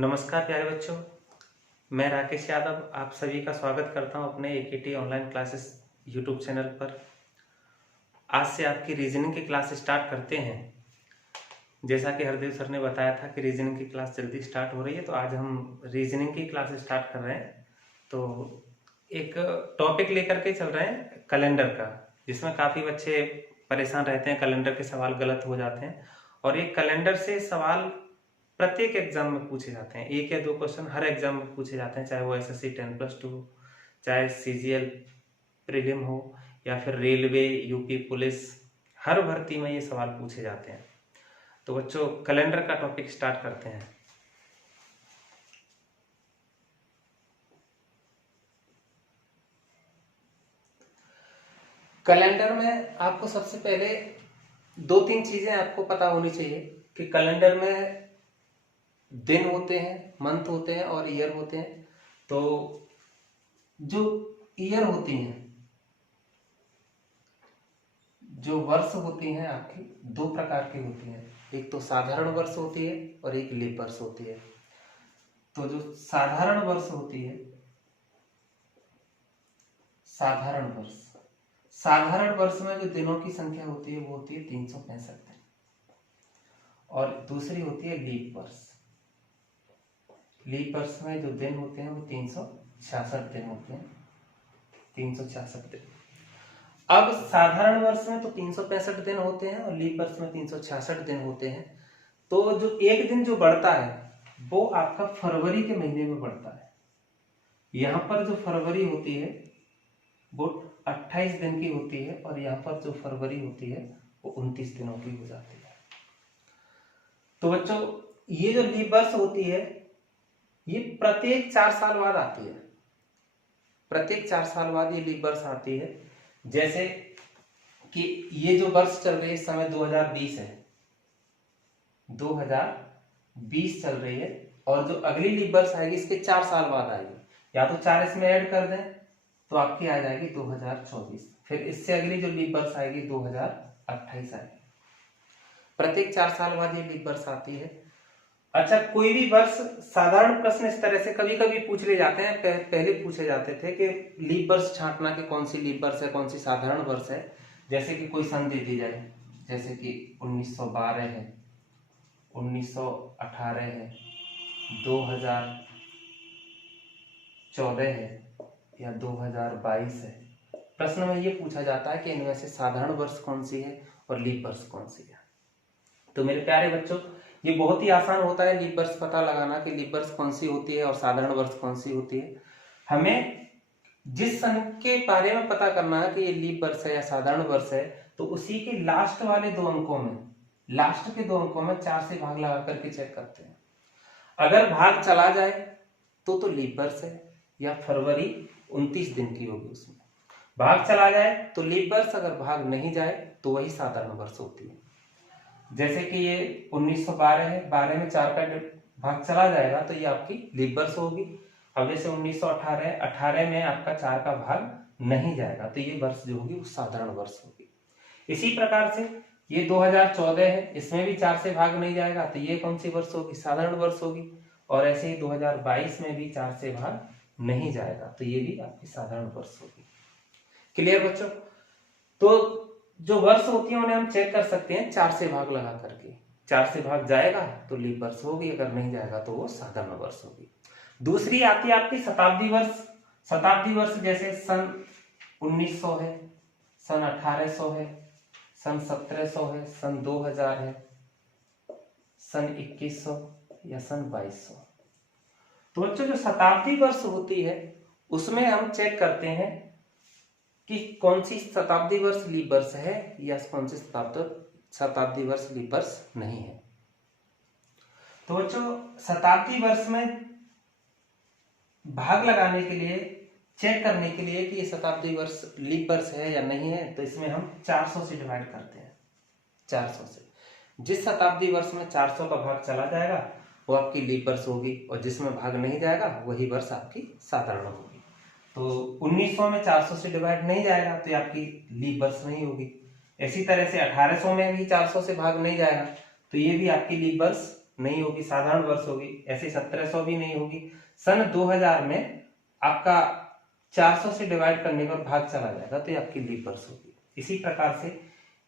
नमस्कार प्यारे बच्चों, मैं राकेश यादव आप सभी का स्वागत करता हूं अपने एकेटी ऑनलाइन क्लासेस यूट्यूब चैनल पर। आज से आपकी रीजनिंग की क्लास स्टार्ट करते हैं। जैसा कि हरदेव सर ने बताया था कि रीजनिंग की क्लास जल्दी स्टार्ट हो रही है, तो आज हम रीजनिंग की क्लास स्टार्ट कर रहे हैं। तो एक टॉपिक लेकर के चल रहे हैं कैलेंडर का, जिसमें काफ़ी बच्चे परेशान रहते हैं, कैलेंडर के सवाल गलत हो जाते हैं। और एक कैलेंडर से सवाल प्रत्येक एग्जाम में पूछे जाते हैं, एक या दो क्वेश्चन हर एग्जाम में पूछे जाते हैं, चाहे वो एसएससी 10+2 हो, चाहे सीजीएल प्रीलिम हो, या फिर रेलवे, यूपी पुलिस, हर भर्ती में ये सवाल पूछे जाते हैं। तो बच्चों, कैलेंडर का टॉपिक स्टार्ट करते हैं। कैलेंडर में आपको सबसे पहले दो तीन चीजें आपको पता होनी चाहिए कि कैलेंडर में दिन होते हैं, मंथ होते हैं और ईयर होते हैं। तो जो ईयर होती हैं, जो वर्ष होती हैं आपकी, दो प्रकार की होती हैं। एक तो साधारण वर्ष होती है और एक लीप वर्ष होती है। तो जो साधारण वर्ष होती है, साधारण वर्ष में जो दिनों की संख्या होती है वो होती है 365 दिन। और दूसरी होती है लीप वर्ष। लीप वर्ष में जो दिन होते हैं वो 366 दिन होते हैं, 366 दिन। अब साधारण वर्ष में तो 365 दिन होते हैं और लीप वर्ष में 366 दिन होते हैं। तो जो एक दिन जो बढ़ता है वो आपका फरवरी के महीने में बढ़ता है। यहाँ पर जो फरवरी होती है वो 28 दिन की होती है और यहाँ पर जो फरवरी होती है वो 29 दिनों की हो जाती है। तो बच्चों, ये जो लीप वर्ष होती है ये प्रत्येक 4 साल बाद आती है। प्रत्येक 4 साल बाद ये लीप वर्ष आती है। जैसे कि ये जो वर्ष चल रही है इस समय 2020 है, 2020 चल रही है। और जो अगली लीप वर्ष आएगी इसके 4 साल बाद आएगी, या तो 4 इसमें ऐड कर दें तो आपकी आ जाएगी 2024। फिर इससे अगली जो लीप वर्ष आएगी 2028 आएगी। प्रत्येक 4 साल बाद ये लीप वर्ष आती है। अच्छा, कोई भी वर्ष, साधारण प्रश्न इस तरह से कभी कभी पूछ ले जाते हैं, पहले पूछे जाते थे कि लीप वर्ष छांटना कि कौन सी लीप वर्ष है, कौन सी साधारण वर्ष है। जैसे कि कोई सन दे दी जाए, जैसे कि 1912 है, 1918 है, 2014 है या 2022 है। प्रश्न में ये पूछा जाता है कि इनमें से साधारण वर्ष कौन सी है और लीप वर्ष कौन सी है। तो मेरे प्यारे बच्चों, ये बहुत ही आसान होता है लीप वर्ष पता लगाना कि लीप वर्ष कौन सी होती है और साधारण वर्ष कौन सी होती है। हमें जिस सन के बारे में पता करना है कि ये लीप वर्ष है या साधारण वर्ष है, तो उसी के लास्ट वाले 2 अंकों में, लास्ट के 2 अंकों में 4 से भाग लगा करके चेक करते हैं। अगर भाग चला जाए तो लीप वर्ष है, या फरवरी 29 दिन की होगी उसमें। भाग चला जाए तो लीप वर्ष, अगर भाग नहीं जाए तो वही साधारण वर्ष होती है। जैसे कि ये 1912 है, 12 में 4 का भाग चला जाएगा तो ये आपकी लीप वर्ष होगी। अब जैसे 1918 है, 18 में आपका 4 का भाग नहीं जाएगा तो ये वर्ष जो होगी वो साधारण वर्ष होगी। इसी प्रकार से ये 2014 है, इसमें भी 4 से भाग नहीं जाएगा तो ये कौन सी वर्ष होगी, साधारण वर्ष होगी। और ऐसे ही 2022 में भी 4 से भाग नहीं जाएगा तो ये भी आपकी साधारण वर्ष होगी। क्लियर बच्चों? तो जो वर्ष होती है उन्हें हम चेक कर सकते हैं 4 से भाग लगा करके। 4 से भाग जाएगा तो लीप वर्ष होगी, अगर नहीं जाएगा तो वो साधारण वर्ष होगी। दूसरी आती है आपकी शताब्दी वर्ष। शताब्दी वर्ष जैसे सन 1900 है, सन 1800 है, सन 1700 है, सन 2000 है, सन 2100 या सन 2200। तो बच्चों, जो शताब्दी वर्ष होती है उसमें हम चेक करते हैं कि कौन सी शताब्दी वर्ष लीप वर्ष है या कौन सी शताब्दी वर्ष लीप वर्ष नहीं है। तो बच्चों, शताब्दी वर्ष में भाग लगाने के लिए, चेक करने के लिए कि ये शताब्दी वर्ष लीप वर्ष है या नहीं है, तो इसमें हम 400 से डिवाइड करते हैं। 400 से जिस शताब्दी वर्ष में 400 का भाग चला जाएगा वो आपकी लीप वर्ष होगी, और जिसमें भाग नहीं जाएगा वही वर्ष आपकी साधारण होगी। तो 1900 में 400 से डिवाइड नहीं जाएगा तो ये आपकी लीप वर्ष नहीं होगी। इसी तरह से 1800 में भी 400 से भाग नहीं जाएगा तो ये भी आपकी लीप वर्ष नहीं होगी, साधारण वर्ष होगी। ऐसे 1700 भी नहीं होगी। सन 2000 में आपका 400 से डिवाइड करने पर भाग चला जाएगा तो ये आपकी लीप वर्ष होगी। इसी प्रकार से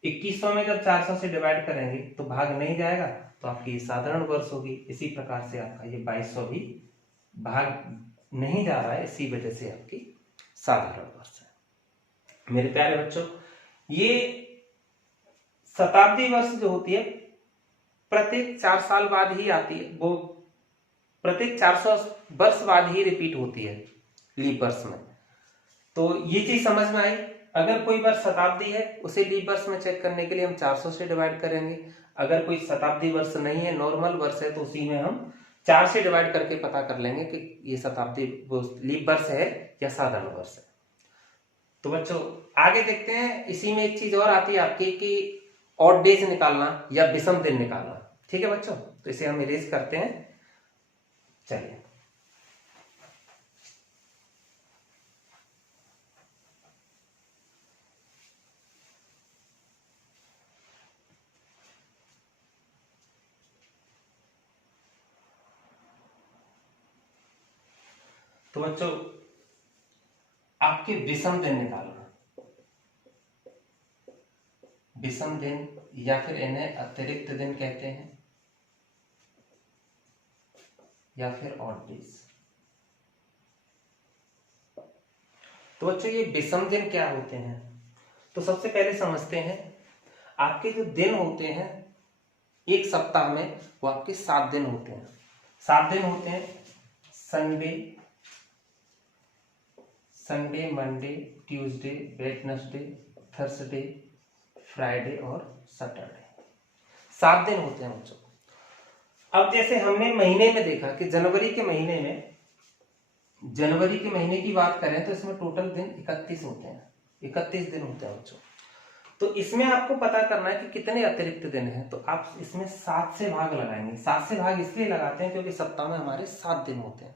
2100 में जब 400 से डिवाइड करेंगे तो भाग नहीं जाएगा तो आपकी साधारण वर्ष होगी। इसी प्रकार से आपका ये 2200 भी भाग नहीं जा रहा है, इसी वजह से आपकी साधारण वर्ष है। मेरे प्यारे बच्चों, ये शताब्दी वर्ष जो होती है प्रत्येक 4 साल बाद ही आती है, वो प्रत्येक 400 वर्ष बाद ही रिपीट होती है लीप वर्ष में। तो ये चीज समझ में आई। अगर कोई वर्ष शताब्दी है उसे लीप वर्ष में चेक करने के लिए हम 400 से डिवाइड करेंगे। अगर कोई शताब्दी वर्ष नहीं है, नॉर्मल वर्ष है, तो उसी में हम 4 से डिवाइड करके पता कर लेंगे कि ये शताब्दी लीप वर्ष है या साधारण वर्ष है। तो बच्चों आगे देखते हैं। इसी में एक चीज और आती है आपकी कि ऑड डेज निकालना या विषम दिन निकालना। ठीक है बच्चों, तो इसे हम इरेज करते हैं। चलिए, तो बच्चों आपके विषम दिन निकालना, विषम दिन या फिर इन्हें अतिरिक्त दिन कहते हैं या फिर ऑड डेज। तो बच्चों ये विषम दिन क्या होते हैं, तो सबसे पहले समझते हैं। आपके जो दिन होते हैं एक सप्ताह में वो आपके 7 दिन होते हैं। 7 दिन होते हैं Sunday, Monday, Tuesday, Wednesday, Thursday, Friday और सैटरडे। 7 दिन होते हैं बच्चों। अब जैसे हमने महीने में देखा कि जनवरी के महीने की बात करें तो इसमें टोटल दिन 31 होते हैं। 31 दिन होते हैं बच्चों। तो इसमें आपको पता करना है कि कितने अतिरिक्त दिन हैं। तो आप इसमें 7 से भाग लगाएंगे। 7 से भाग इसलिए लगाते हैं क्योंकि सप्ताह में हमारे 7 दिन होते हैं।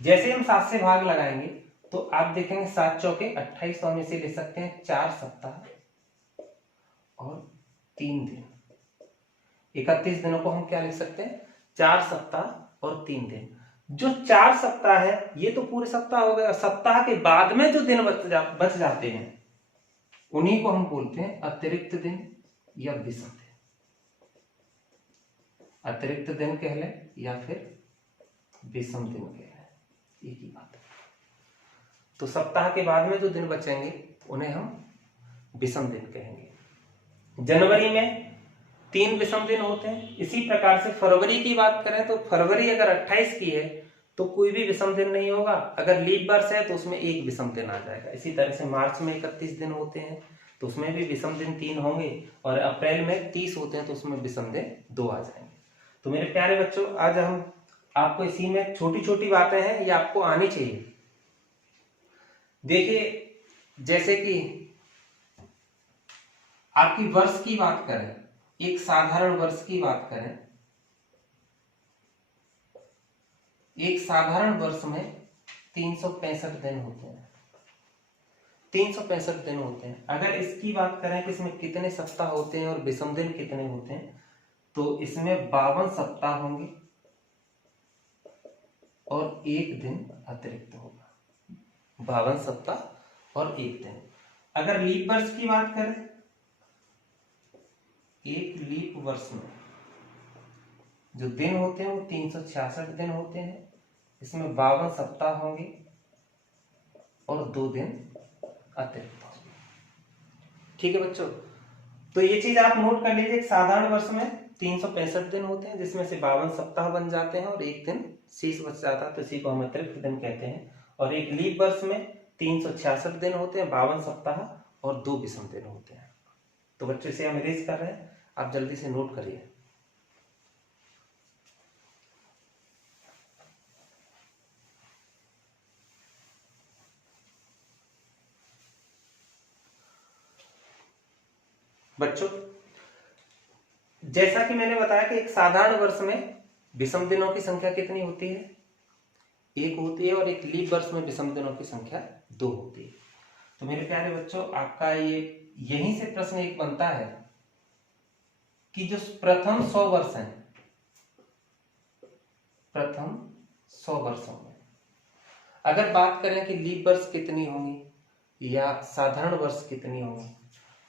जैसे हम 7 से भाग लगाएंगे तो आप देखेंगे 7 चौके 28, तो हम इसे लिख सकते हैं 4 सप्ताह और 3 दिन। 31 दिनों को हम क्या लिख सकते हैं, 4 सप्ताह और 3 दिन। जो 4 सप्ताह है ये तो पूरे सप्ताह हो गए। सप्ताह के बाद में जो दिन बच जाते हैं उन्हीं को हम बोलते हैं अतिरिक्त दिन या विषम दिन। अतिरिक्त दिन कह लें या फिर विषम दिन कह लें, एक ही बात है। तो सप्ताह के बाद में जो दिन बचेंगे उन्हें हम विषम दिन कहेंगे। जनवरी में 3 विषम दिन होते हैं। इसी प्रकार से फरवरी की बात करें तो फरवरी अगर 28 की है तो कोई भी विषम दिन नहीं होगा। अगर लीप वर्ष है तो उसमें 1 विषम दिन आ जाएगा। इसी तरह से मार्च में 31 दिन होते हैं तो उसमें भी विषम दिन 3 होंगे, और अप्रैल में 30 होते हैं तो उसमें विषम दिन 2 आ जाएंगे। तो मेरे प्यारे बच्चों, आज हम आपको इसी में छोटी छोटी बातें हैं ये आपको आनी चाहिए। देखिए, जैसे कि आपकी वर्ष की बात करें, एक साधारण वर्ष की बात करें, एक साधारण वर्ष में 365 दिन होते हैं। 365 दिन होते हैं। अगर इसकी बात करें कि इसमें कितने सप्ताह होते हैं और विषम दिन कितने होते हैं, तो इसमें 52 सप्ताह होंगे और 1 दिन अतिरिक्त होगा। 52 सप्ताह और 1 दिन। अगर लीप वर्ष की बात करें, एक लीप वर्ष में जो दिन होते हैं वो 366 दिन होते हैं। इसमें 52 सप्ताह होंगे और 2 दिन अतिरिक्त होंगे। ठीक है बच्चों, तो ये चीज आप नोट कर लीजिए। साधारण वर्ष में 365 दिन होते हैं जिसमें से 52 सप्ताह बन जाते हैं और 1 दिन शेष बच जाता है, तो इसी को हम अतिरिक्त दिन कहते हैं। और एक लीप वर्ष में 366 दिन होते हैं, 52 सप्ताह और 2 विषम दिन होते हैं। तो बच्चों इसे हम इरेज कर रहे हैं, आप जल्दी से नोट करिए। बच्चों, जैसा कि मैंने बताया कि एक साधारण वर्ष में विषम दिनों की संख्या कितनी होती है, 1 होती है, और एक लीप वर्ष में विषम दिनों की संख्या 2 होती है। तो मेरे प्यारे बच्चों, आपका ये यहीं से प्रश्न एक बनता है कि जो प्रथम 100 वर्ष हैं प्रथम 100 वर्षों में। अगर बात करें कि लीप वर्ष कितनी होंगी या साधारण वर्ष कितनी होंगी,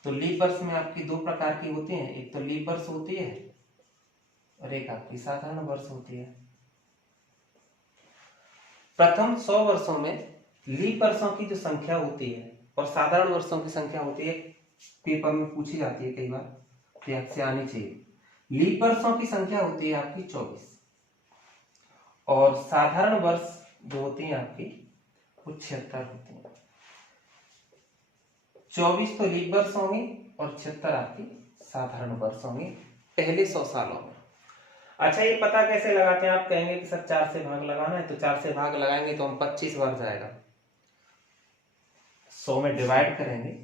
तो लीप वर्ष में आपकी दो प्रकार की होती हैं, एक तो लीप वर्ष होती है और एक आपकी साधारण वर्ष होती है। प्रथम 100 वर्षों में लीप वर्षों की जो संख्या होती है और साधारण वर्षों की संख्या होती है, पेपर में पूछी जाती है कई बार, तो याद से आनी चाहिए। लीप वर्षों की संख्या होती है आपकी 24 और साधारण वर्ष जो होती है आपकी वो 76 होती है। 24 तो लीप वर्ष होंगे और 76 आपकी साधारण वर्ष होंगे पहले 100 सालों में। अच्छा, ये पता कैसे लगाते हैं? आप कहेंगे कि सर 4 से भाग लगाना है, तो 4 से भाग लगाएंगे तो हम 25 बार जाएगा, 100 में डिवाइड करेंगे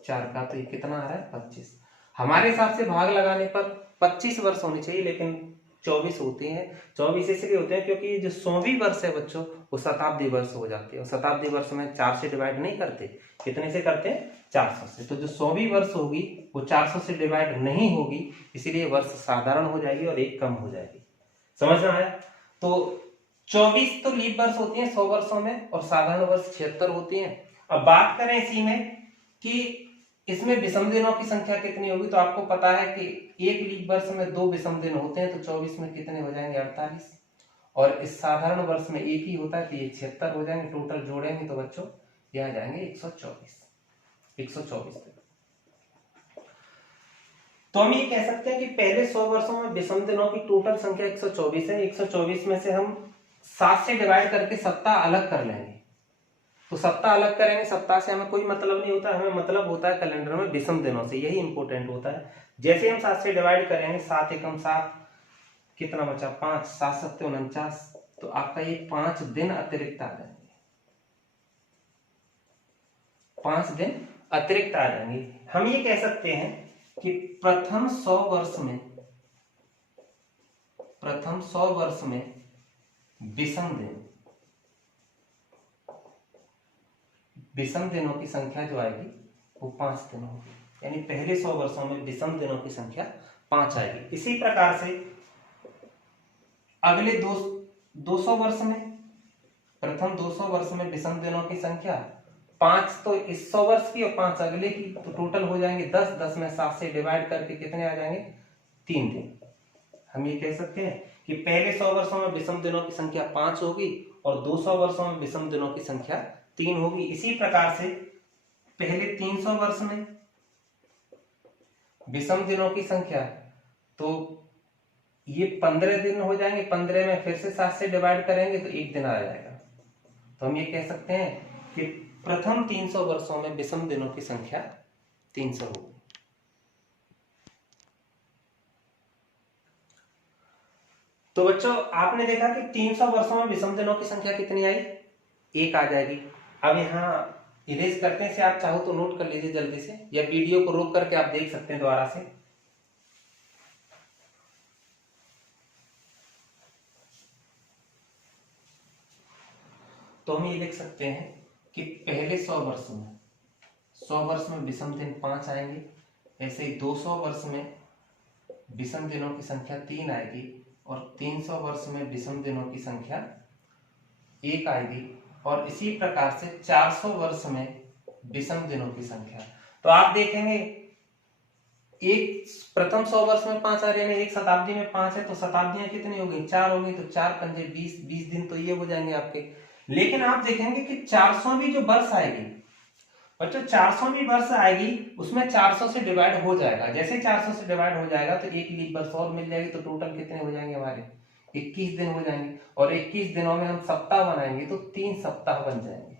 4 का, तो ये कितना आ रहा है 25। हमारे हिसाब से भाग लगाने पर 25 वर्ष होनी चाहिए, लेकिन 24 होती हैं। 24 इसलिए होते हैं क्योंकि जो 100वीं वर्ष है बच्चों वो शताब्दी वर्ष हो जाती है, और शताब्दी वर्ष में 4 से डिवाइड नहीं करते, कितने से करते हैं? 400 से। तो जो 100वीं वर्ष होगी वो 400 से डिवाइड नहीं होगी, इसीलिए वर्ष साधारण हो जाएगी और एक कम हो जाएगी। समझ में आया? तो 24 तो लीप वर्ष होती है 100 वर्षों में और साधारण वर्ष 76 होती है। अब बात करें इसी में कि इसमें विषम दिनों की संख्या कितनी होगी, तो आपको पता है कि एक लीप वर्ष में 2 विषम दिन होते हैं, तो 24 में कितने हो जाएंगे? 48। और इस साधारण वर्ष में एक ही होता है, तो ये 76 हो जाएंगे। टोटल जोड़ेंगे तो बच्चों ये आ जाएंगे 124 दिन। तो हम ये कह सकते हैं कि पहले 100 वर्षों में विषम दिनों की टोटल संख्या 124 है। 124 में से हम 7 से डिवाइड करके सप्ताह अलग कर लेंगे, तो सप्ताह अलग करेंगे। सप्ताह से हमें कोई मतलब नहीं होता, हमें मतलब होता है कैलेंडर में विषम दिनों से, यही इंपॉर्टेंट होता है। जैसे हम 7 से डिवाइड करेंगे, 7 एकम 7, कितना बचा? 5, 7 सत्ते 49, तो आपका ये 5 दिन अतिरिक्त आ जाएंगे, 5 दिन अतिरिक्त आ जाएंगे। हम ये कह सकते हैं कि प्रथम 100 वर्ष में विषम दिनों की संख्या जो आएगी वो 5 दिन होगी, यानी पहले 100 वर्षों में विषम दिनों की संख्या 5 आएगी। इसी प्रकार से अगले 200 वर्ष में, प्रथम 200 वर्ष में विषम दिनों की संख्या 5 तो इस 100 वर्ष की और 5 अगले की, तो टोटल हो जाएंगे 10। 10 में 7 से डिवाइड करके कितने आ जाएंगे? 3 दिन। हम ये कह सकते हैं कि पहले 100 वर्षों में विषम दिनों की संख्या 5 होगी और 200 वर्षों में विषम दिनों की संख्या 3 होगी। इसी प्रकार से पहले 300 वर्ष में विषम दिनों की संख्या, तो ये 15 दिन हो जाएंगे। 15 में फिर से 7 से डिवाइड करेंगे तो 1 दिन आ जाएगा। तो हम ये कह सकते हैं कि प्रथम 300 वर्षों में विषम दिनों की संख्या 300 होगी। तो बच्चों आपने देखा कि 300 वर्षों में विषम दिनों की संख्या कितनी आई? 1 आ जाएगी। अब यहाँ इरेज करते हैं, से आप चाहो तो नोट कर लीजिए जल्दी से, या वीडियो को रोक करके आप देख सकते हैं दोबारा से। तो हम ये लिख सकते हैं कि पहले 100 वर्ष में विषम दिन 5 आएंगे। ऐसे ही 200 वर्ष में विषम दिनों की संख्या 3 आएगी और 300 वर्ष में विषम दिनों की संख्या 1 आएगी, और इसी प्रकार से 400 वर्ष में विषम दिनों की संख्या। तो आप देखेंगे एक प्रथम 100 वर्ष में 5 आ रहे हैं, एक शताब्दी में 5 है, तो शताब्दियां कितनी हो गई? 4 हो गई, तो 4 पंजे 20 दिन तो ये हो जाएंगे आपके। लेकिन आप देखेंगे कि 400वीं जो वर्ष आएगी बच्चों, 400वीं वर्ष आएगी, उसमें 400 से डिवाइड हो जाएगा। जैसे 400 से डिवाइड हो जाएगा तो एक लीप वर्ष और मिल जाएगी, तो टोटल कितने हो जाएंगे हमारे? 21 दिन हो जाएंगे। और 21 दिनों में हम सप्ताह बनाएंगे तो 3 सप्ताह बन जाएंगे,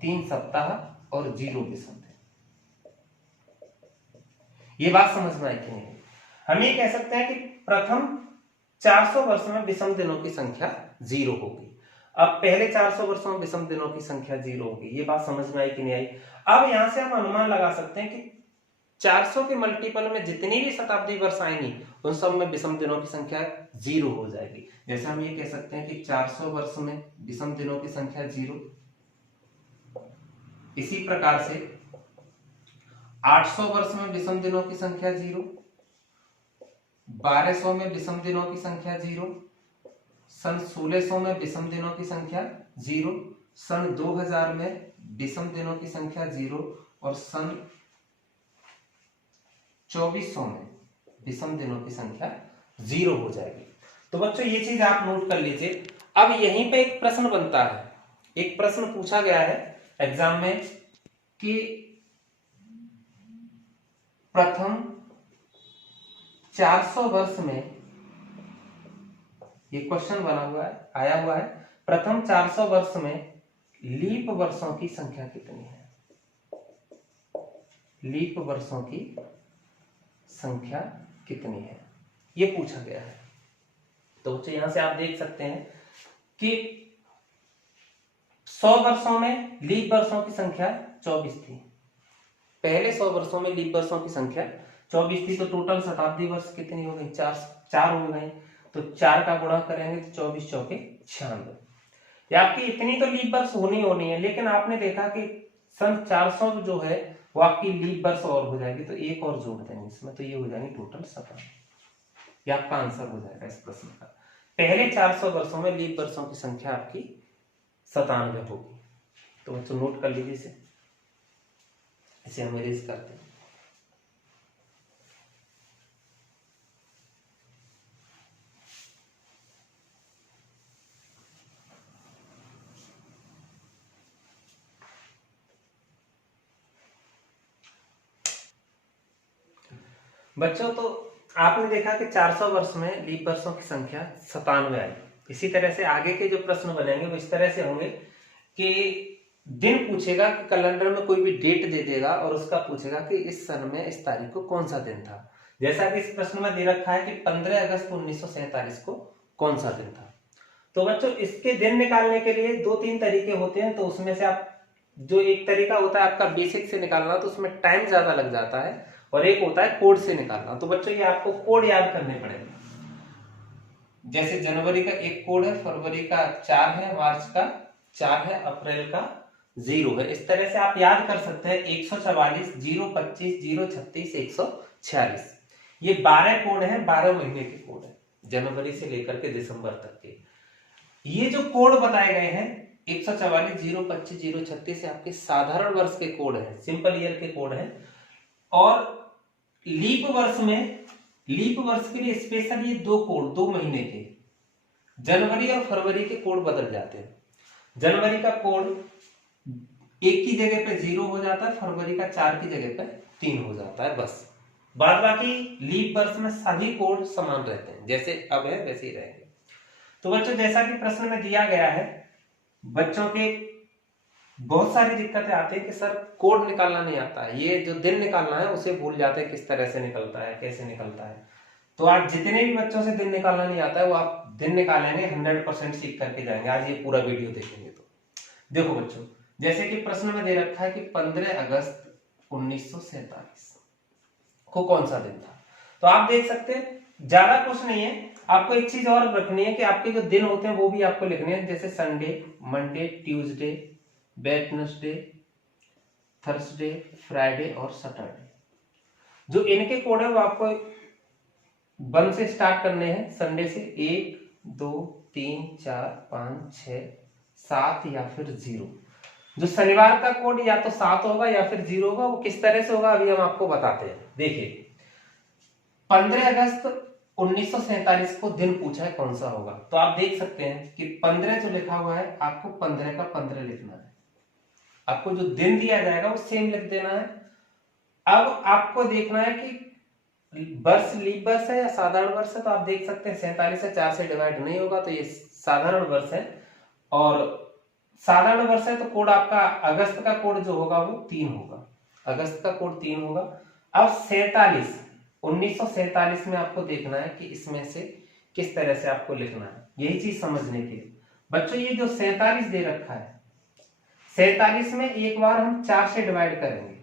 3 सप्ताह और 0 विषम दिन। ये बात समझ में आई कि नहीं? हम ये कह सकते हैं कि प्रथम 400 वर्ष में विषम दिनों की संख्या 0 होगी। अब पहले 400 वर्षों में विषम दिनों की संख्या 0 होगी। ये बात समझ में आई कि नहीं आई? अब यहां से हम अनुमान लगा सकते हैं कि 400 के मल्टीपल में जितनी भी शताब्दी वर्ष आएंगी उन सब में विषम दिनों की संख्या 0 हो जाएगी। जैसे हम ये कह सकते हैं कि 400 वर्ष में विषम दिनों की संख्या 0। इसी प्रकार से 800 वर्ष में विषम दिनों की संख्या 0, 1200 में विषम दिनों की संख्या 0, सन 1600 में विषम दिनों की संख्या 0, सन 2000 में विषम दिनों की संख्या 0 और सन 2400 में विषम दिनों की संख्या 0 हो जाएगी। तो बच्चों ये चीज आप नोट कर लीजिए। अब यहीं पे एक प्रश्न बनता है, एक प्रश्न पूछा गया है एग्जाम में कि प्रथम 400 वर्ष में, ये क्वेश्चन बना हुआ है, आया हुआ है, प्रथम 400 वर्ष में लीप वर्षों की संख्या कितनी है? लीप वर्षों की संख्या कितनी है, ये पूछा गया है। तो बच्चों यहां से आप देख सकते हैं कि 100 वर्षों में लीप वर्षों की संख्या 24 थी। पहले 100 वर्षों में लीप वर्षों की संख्या 24 थी, तो टोटल शताब्दी वर्ष कितनी हो गई? 4 हो गई। तो 4 का गुणा करेंगे तो 24 चौके 96। या आपकी इतनी तो लीप वर्ष होनी है, लेकिन आपने देखा कि सन 400 जो है वो आपकी लीप वर्ष और हो जाएगी, तो एक और जोड़ देंगे इसमें, तो ये हो जाएंगे टोटल 57। ये आपका आंसर हो जाएगा इस प्रश्न का। पहले 400 वर्षों में लीप वर्षों की संख्या आपकी 97 होगी। तो बच्चों नोट कर लीजिए इसे हम इरेज करते हैं। बच्चों तो आपने देखा कि 400 वर्ष में लीप वर्षों की संख्या 97 आई। इसी तरह से आगे के जो प्रश्न बनेंगे वो इस तरह से होंगे कि दिन पूछेगा कि कैलेंडर में कोई भी डेट दे देगा और उसका पूछेगा कि इस सन में इस तारीख को कौन सा दिन था। जैसा कि इस प्रश्न में दे रखा है कि 15 अगस्त 1947 को कौन सा दिन था। तो बच्चों इसके दिन निकालने के लिए 2-3 तरीके होते हैं। तो उसमें से आप जो एक तरीका होता है आपका बेसिक से निकालना, तो उसमें टाइम ज्यादा लग जाता है, और एक होता है कोड से निकालना। तो बच्चों ये आपको कोड याद करने पड़ेंगे। जैसे जनवरी का एक कोड है, फरवरी का 4 है, मार्च का 4 है, अप्रैल का 0 है। इस तरह से आप याद कर सकते हैं 144, 025, 036, 146। ये 12 कोड है, 12 महीने के कोड है, जनवरी से लेकर के दिसंबर तक के। ये जो कोड बताए गए हैं 144, 025, 036 से आपके साधारण वर्ष के कोड है, सिंपल ईयर के कोड है। और लीप वर्ष में, लीप वर्ष के लिए स्पेशल ये 2 कोड, 2 महीने के, जनवरी और फरवरी के कोड बदल जाते हैं। जनवरी का कोड 1 की जगह पे 0 हो जाता है, फरवरी का 4 की जगह पे 3 हो जाता है, बस। बाद बाकी लीप वर्ष में सभी कोड समान रहते हैं, जैसे अब है वैसे ही रहेंगे। तो बच्चों जैसा कि प्रश्न में दिया गया है, बच्चों के बहुत सारी दिक्कतें आती है कि सर कोड निकालना नहीं आता है, ये जो दिन निकालना है उसे भूल जाते हैं, किस तरह से निकलता है, कैसे निकलता है। तो आज जितने भी बच्चों से दिन निकालना नहीं आता है वो आप दिन निकालेंगे 100% सीख करके जाएंगे, आज ये पूरा वीडियो देखेंगे। तो देखो बच्चों, जैसे कि प्रश्न में दे रखा है कि 15 अगस्त 1947 को कौन सा दिन था। तो आप देख सकते हैं ज्यादा कुछ नहीं है, आपको एक चीज और रखनी है कि आपके जो दिन होते हैं वो भी आपको लिखने हैं, जैसे Sunday, Monday, Tuesday, Wednesday, Thursday, Friday और सैटरडे। जो इनके कोड है वो आपको 1 से स्टार्ट करने हैं, संडे से 1, 2, 3, 4, 5, 6, 7 या फिर 0। जो शनिवार का कोड या तो 7 होगा या फिर 0 होगा, वो किस तरह से होगा अभी हम आपको बताते हैं। देखिए 15 अगस्त 1947 को दिन पूछा है कौन सा होगा, तो आप देख सकते हैं कि 15 जो लिखा हुआ है आपको 15 का 15 लिखना है। आपको जो दिन दिया जाएगा वो सेम लिख देना है। अब आपको देखना है कि वर्ष लीप वर्ष है या साधारण वर्ष है। तो आप देख सकते हैं 47 से 4 से डिवाइड नहीं होगा, तो ये साधारण वर्ष है। और साधारण वर्ष है तो कोड आपका अगस्त का कोड जो होगा वो 3 होगा, अगस्त का कोड 3 होगा। अब 47 1947 में आपको देखना है कि इसमें से किस तरह से आपको लिखना है, यही चीज समझने के लिए। बच्चों ये जो 47 दे रखा है, 47 में एक बार हम 4 से डिवाइड करेंगे,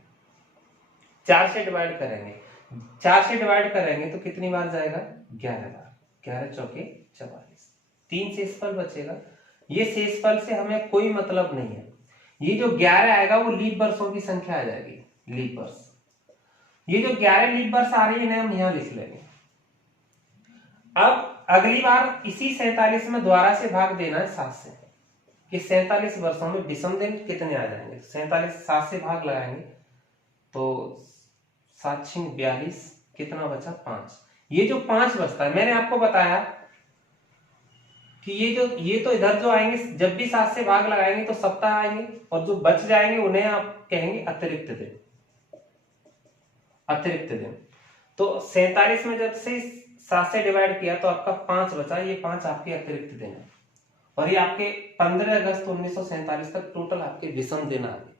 4 से डिवाइड करेंगे, 4 से डिवाइड करेंगे तो कितनी बार जाएगा? 11 बार। 11 चौके 44, 3 शेषफल बचेगा। ये शेषफल से हमें कोई मतलब नहीं है। ये जो 11 आएगा वो लीप वर्षों की संख्या आ जाएगी, लीप वर्ष। ये जो 11 लीप वर्ष आ रही है ना, हम यहां लिख लेंगे। अब अगली बार इसी 47 में दोबारा से भाग देना है 7 से कि 47 वर्षों में विषम दिन कितने आ जाएंगे। 47 7 से भाग लगाएंगे तो 7 6 42, कितना बचा 5। ये जो 5 बचता है, मैंने आपको बताया कि ये तो इधर जो आएंगे जब भी 7 से भाग लगाएंगे तो सप्ताह आएंगे, और जो बच जाएंगे उन्हें आप कहेंगे अतिरिक्त दिन। अतिरिक्त दिन तो 47 में जब से 7 से डिवाइड किया तो आपका 5 बचा, ये 5 आपके अतिरिक्त दिन है। और ये आपके 15 अगस्त 1947 तक टोटल आपके विषम दिन आ गए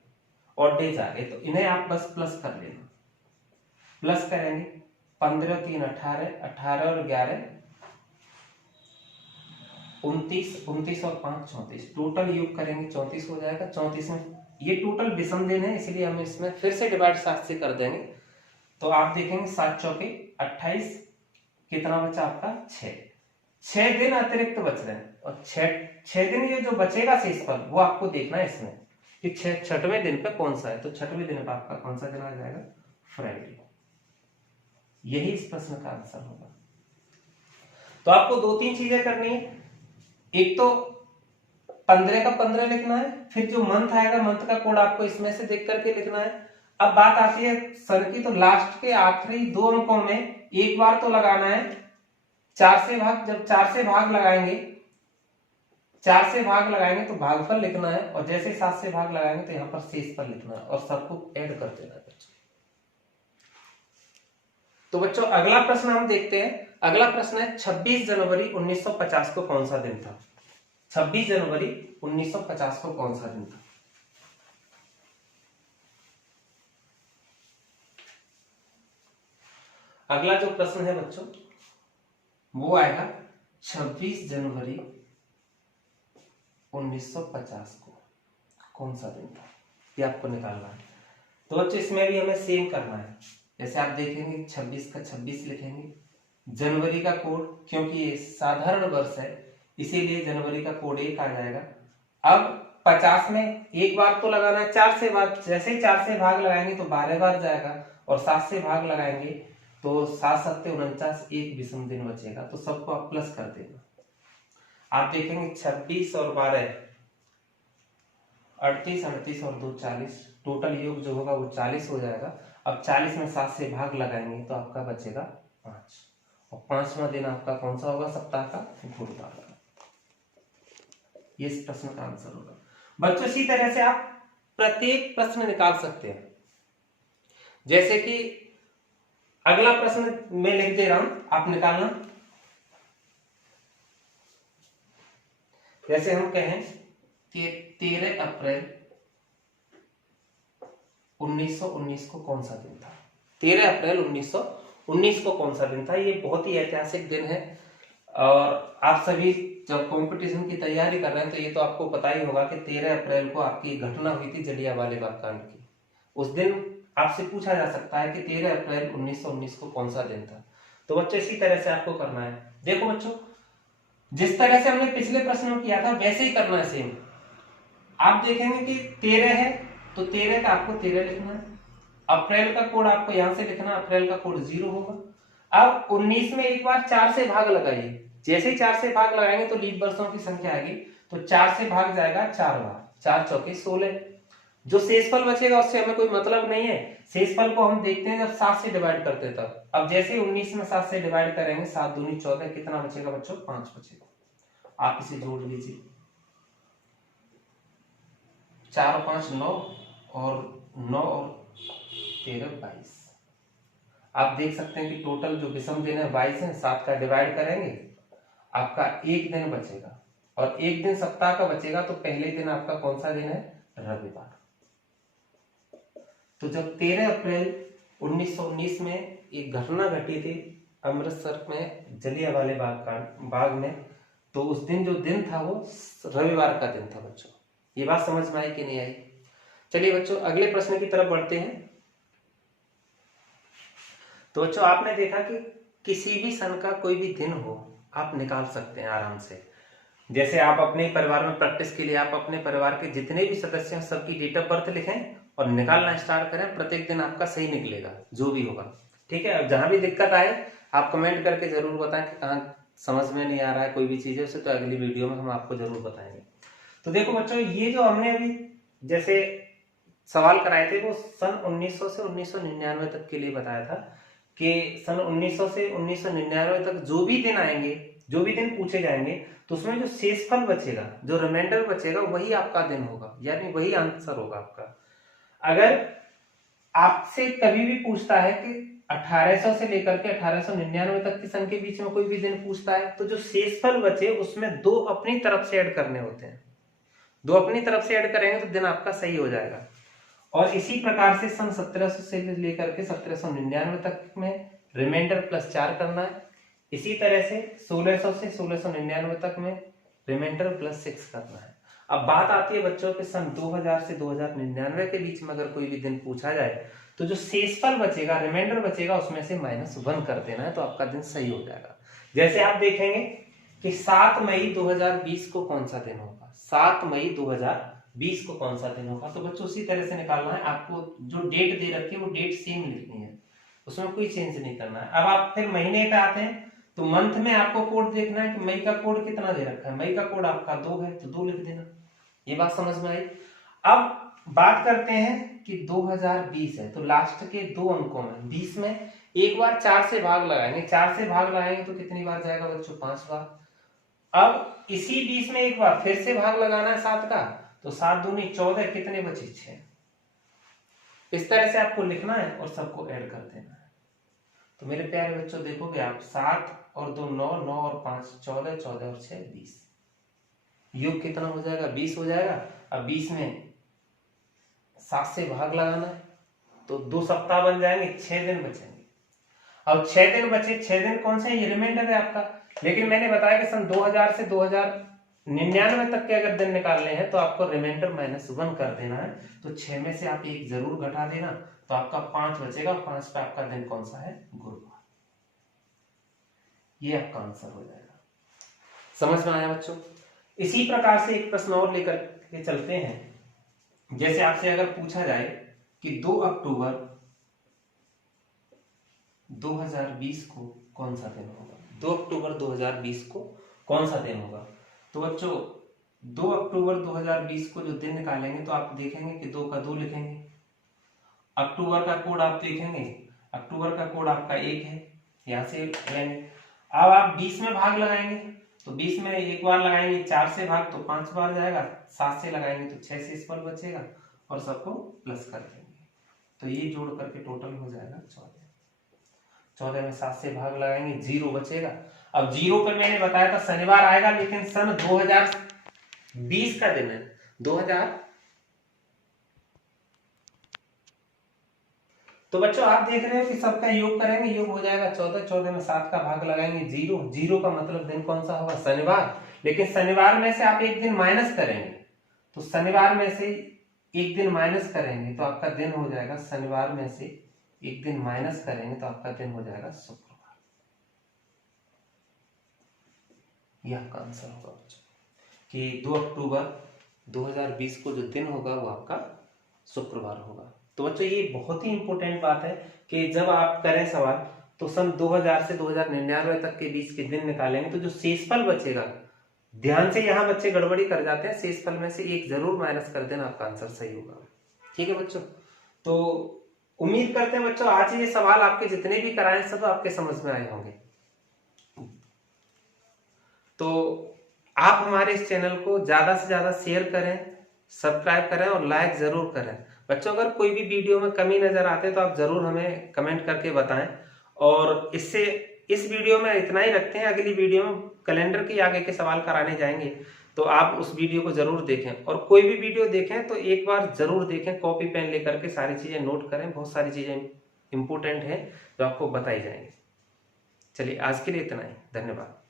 और डेज आ गए। तो इन्हें आप बस प्लस कर लेना। प्लस करेंगे 15 3 18, 18 और 11 29, 29 और 5 34, टोटल योग करेंगे 34 हो जाएगा। 34 में ये टोटल विषम दिन है, इसलिए हम इसमें फिर से डिवाइड 7 से कर देंगे। तो आप देखेंगे 7 चौके 28, कितना बचा आपका 6 दिन अतिरिक्त बच रहे हैं। और 6 दिन ये जो बचेगा शेषफल वो आपको देखना है इसमें कि 6वें दिन पे कौन सा है। तो 6वें दिन पे आपका कौन सा दिन आ जाएगा, फ्राइडे। यही इस प्रश्न का आंसर होगा। तो आपको 2-3 चीजें करनी है। एक तो 15 का 15 लिखना है, फिर जो मंथ आएगा मंथ का कोड आपको इसमें से देख करके लिखना है। अब बात आती है सर की, तो लास्ट के आखिरी 2 अंकों में एक बार तो लगाना है 4 से भाग। जब 4 से भाग लगाएंगे, 4 से भाग लगाएंगे तो भागफल लिखना है, और जैसे 7 से भाग लगाएंगे तो यहाँ पर शेषफल लिखना है और सबको ऐड कर देना है बच्चों। तो बच्चों अगला प्रश्न हम देखते हैं। अगला प्रश्न है 26 जनवरी 1950 को कौन सा दिन था। 26 जनवरी 1950 को कौन सा दिन था। अगला जो प्रश्न है बच्चों वो आएगा 26 जनवरी 1950 को कौन सा दिन था, ये आपको निकालना है। तो बच्चों इसमें भी हमें सेम करना है। जैसे आप देखेंगे 26 का 26 लिखेंगे, जनवरी का कोड, क्योंकि ये साधारण वर्ष है इसीलिए जनवरी का कोड 1 आ जाएगा। अब 50 में एक बार तो लगाना है 4 से भाग, जैसे ही 4 से भाग लगाएंगे तो 12 बार जाएगा, और 7 से भाग लगाएंगे तो 7 7 49, एक विषम दिन बचेगा। तो सबको आप प्लस कर देना। आप देखेंगे 26 और 12 38, 38 और 2 40, टोटल योग जो होगा वो 40 हो जाएगा। अब 40 में 7 से भाग लगाएंगे तो आपका बचेगा 5, और 5वां दिन आपका कौन सा होगा सप्ताह का, गुरुवार का। ये इस प्रश्न का आंसर होगा। बच्चों इसी तरह से आप प्रत्येक प्रश्न निकाल सकते हैं। जैसे कि अगला प्रश्न मैं लिख दे रहा हूं, आप निकालना। जैसे हम कहें कि 13 अप्रैल 1919 को कौन सा दिन था। 13 अप्रैल 1919 को कौन सा दिन था। ये बहुत ही ऐतिहासिक दिन है, और आप सभी जब कंपटीशन की तैयारी कर रहे हैं तो ये तो आपको पता ही होगा कि 13 अप्रैल को आपकी घटना हुई थी जलियांवाले बाग कांड की। उस दिन आपसे पूछा जा सकता है कि 13 अप्रैल 1919 को कौन सा दिन था। तो बच्चों इसी तरह से आपको करना है। देखो बच्चों, जिस तरह से हमने पिछले प्रश्न में किया था वैसे ही करना है सेम। आप देखेंगे कि 13 है तो 13 का आपको 13 लिखना है। अप्रैल का कोड आपको यहां से लिखना, अप्रैल का कोड 0 होगा। अब 19 में एक बार 4 से भाग लगाइए, जैसे ही 4 से भाग लगाएंगे तो लीप वर्षों की संख्या आएगी, तो 4 से भाग जाएगा 4 बार, 4 चौके 16। जो शेषफल बचेगा उससे हमें कोई मतलब नहीं है। शेषफल को हम देखते हैं जब 7 से डिवाइड करते हैं तब। अब जैसे 19 में 7 से डिवाइड करेंगे, 7 दूनी 14, कितना बचेगा बच्चों, 5 बचेगा। आप इसे जोड़ लीजिए, 4 और 5 9, और 9 और 13 22। आप देख सकते हैं कि टोटल जो विषम दिन है 22 है। 7 का डिवाइड करेंगे, आपका एक दिन बचेगा, और एक दिन सप्ताह का बचेगा। तो पहले दिन आपका कौन सा दिन है, रविवार। तो जब 13 अप्रैल 1919 में एक घटना घटी थी अमृतसर में जलियांवाले बाग में, तो उस दिन जो दिन था वो रविवार का दिन था बच्चों। ये बात समझ में आई कि नहीं आई। चलिए बच्चों अगले प्रश्न की तरफ बढ़ते हैं। तो बच्चों आपने देखा कि किसी भी सन का कोई भी दिन हो आप निकाल सकते हैं आराम से। जैसे आप अपने परिवार में प्रैक्टिस के लिए आप अपने परिवार के जितने भी सदस्य हैं सबकी डेट ऑफ बर्थ लिखें और निकालना स्टार्ट करें। प्रत्येक दिन आपका सही निकलेगा जो भी होगा, ठीक है। अब जहां भी दिक्कत आए आप कमेंट करके जरूर बताएं कि कहाँ समझ में नहीं आ रहा है कोई भी चीज़ है उसे, तो अगली वीडियो में हम आपको जरूर बताएंगे। तो देखो बच्चों, ये जो हमने अभी जैसे सवाल कराए थे वो सन 1900 से 1999 तक के लिए बताया था कि सन 1900 से 1999 तक जो भी दिन आएंगे, जो भी दिन पूछे जाएंगे, तो उसमें जो शेषफल बचेगा, जो रिमाइंडर बचेगा, वही आपका दिन होगा, यानी वही आंसर होगा आपका। अगर आपसे कभी भी पूछता है कि 1800 से लेकर के 1899 तक के सन के बीच में कोई भी दिन पूछता है, तो जो शेषफल बचे उसमें 2 अपनी तरफ से ऐड करने होते हैं, 2 अपनी तरफ से ऐड करेंगे तो दिन आपका सही हो जाएगा। और इसी प्रकार से सन 1700 से लेकर के 1799 तक में रिमाइंडर प्लस 4 करना है। इसी तरह से 1600 से 1699 तक में रिमाइंडर प्लस 6 करना है। अब बात आती है बच्चों के सन 2000 से 2099 के बीच में अगर कोई भी दिन पूछा जाए, तो जो शेषफल बचेगा, रिमाइंडर बचेगा, उसमें से -1 कर देना है, तो आपका दिन सही हो जाएगा। जैसे आप देखेंगे कि 7 मई 2020 को कौन सा दिन होगा, 7 मई 2020 को कौन सा दिन होगा, तो बच्चों उसी तरह से निकालना है। आपको जो डेट दे रखी है वो डेट सेम लिखनी है, उसमें कोई चेंज नहीं करना है। अब आप फिर महीने पे आते हैं, तो मंथ में आपको कोड देखना है कि मई का कोड कितना दे रखा है। मई का कोड आपका 2 है, तो 2 लिख देना। ये बात समझ में आई। अब बात करते हैं कि 2020 है, तो लास्ट के 2 अंकों में 20 में एक बार 4 से भाग लगाएंगे, 4 से भाग लगाएंगे तो कितनी बार जाएगा बच्चों, 5 बार। अब इसी 20 में एक बार फिर से भाग लगाना है 7 का, तो 7 दूनी 14, कितने बचे 6। इस तरह से आपको लिखना है और सबको ऐड कर देना है। तो मेरे प्यारे बच्चों देखोगे आप, 7 और 2 9, 9 और 5 14, 14 और 6 20, योग कितना हो जाएगा, 20 हो जाएगा। अब 20 में 7 से भाग लगाना है, तो 2 सप्ताह बन जाएंगे, 6 दिन बचेंगे। अब 6 दिन बचे, 6 दिन कौन से हैं, ये रिमाइंडर है आपका। लेकिन मैंने बताया कि सन 2000 से 2099 तक के अगर दिन निकालने हैं तो आपको रिमाइंडर -1 कर देना है। तो 6 में से आप 1 जरूर घटा देना, तो आपका 5 बचेगा। 5 पे आपका दिन कौन सा है, गुरुवार। ये आपका आंसर हो जाएगा। समझ में आया बच्चों। इसी प्रकार से एक प्रश्न और लेकर के चलते हैं। जैसे आपसे अगर पूछा जाए कि 2 अक्टूबर 2020 को कौन सा दिन होगा, 2 अक्टूबर 2020 को कौन सा दिन होगा, तो बच्चों 2 अक्टूबर 2020 को जो दिन निकालेंगे तो आप देखेंगे कि 2 का 2 लिखेंगे। अक्टूबर का कोड आप देखेंगे, अक्टूबर का कोड आपका 1 है, यहां से लेंगे। अब आप 20 में भाग लगाएंगे, तो 20 में एक बार लगाएंगे, 4 से भाग तो 5 बार जाएगा, 7 से लगाएंगे तो 6 से स्पेल बचेगा और सबको प्लस कर देंगे, तो ये जोड़ करके टोटल हो जाएगा 14। 14 में 7 से भाग लगाएंगे, 0 बचेगा। अब 0 पर मैंने बताया था शनिवार आएगा, लेकिन सन 2020 का दिन है, 2000। तो बच्चों आप देख रहे हो कि सबका योग करेंगे, योग हो जाएगा 14। 14 में 7 का भाग लगाएंगे, 0। 0 का मतलब दिन कौन सा होगा, शनिवार। लेकिन शनिवार में से आप एक दिन माइनस करेंगे, तो शनिवार में से एक दिन माइनस करेंगे तो आपका दिन हो जाएगा, शनिवार में से एक दिन माइनस करेंगे तो आपका दिन हो जाएगा शुक्रवार। यह आपका आंसर होगा बच्चों कि 2 अक्टूबर 2020 को जो दिन होगा वो आपका शुक्रवार होगा। तो बच्चों ये बहुत ही इंपॉर्टेंट बात है कि जब आप करें सवाल तो सन 2000 से 2099 तक के बीच के दिन निकालेंगे, तो जो शेषफल बचेगा, ध्यान से यहाँ बच्चे गड़बड़ी कर जाते हैं, शेषफल में से 1 जरूर माइनस कर देना, आपका आंसर सही होगा। ठीक है बच्चों, तो उम्मीद करते हैं बच्चों आज ये सवाल आपके जितने भी कराए सब आपके समझ में आए होंगे। तो आप हमारे इस चैनल को ज्यादा से ज्यादा शेयर करें, सब्सक्राइब करें और लाइक जरूर करें। बच्चों अगर कोई भी वीडियो में कमी नजर आते तो आप जरूर हमें कमेंट करके बताएं। और इस वीडियो में इतना ही रखते हैं, अगली वीडियो में कैलेंडर के आगे के सवाल कराने जाएंगे, तो आप उस वीडियो को जरूर देखें। और कोई भी वीडियो देखें तो एक बार जरूर देखें, कॉपी पेन लेकर के सारी चीजें नोट करें, बहुत सारी चीजें इंपॉर्टेंट हैं जो आपको बताई जाएंगी। चलिए आज के लिए इतना ही, धन्यवाद।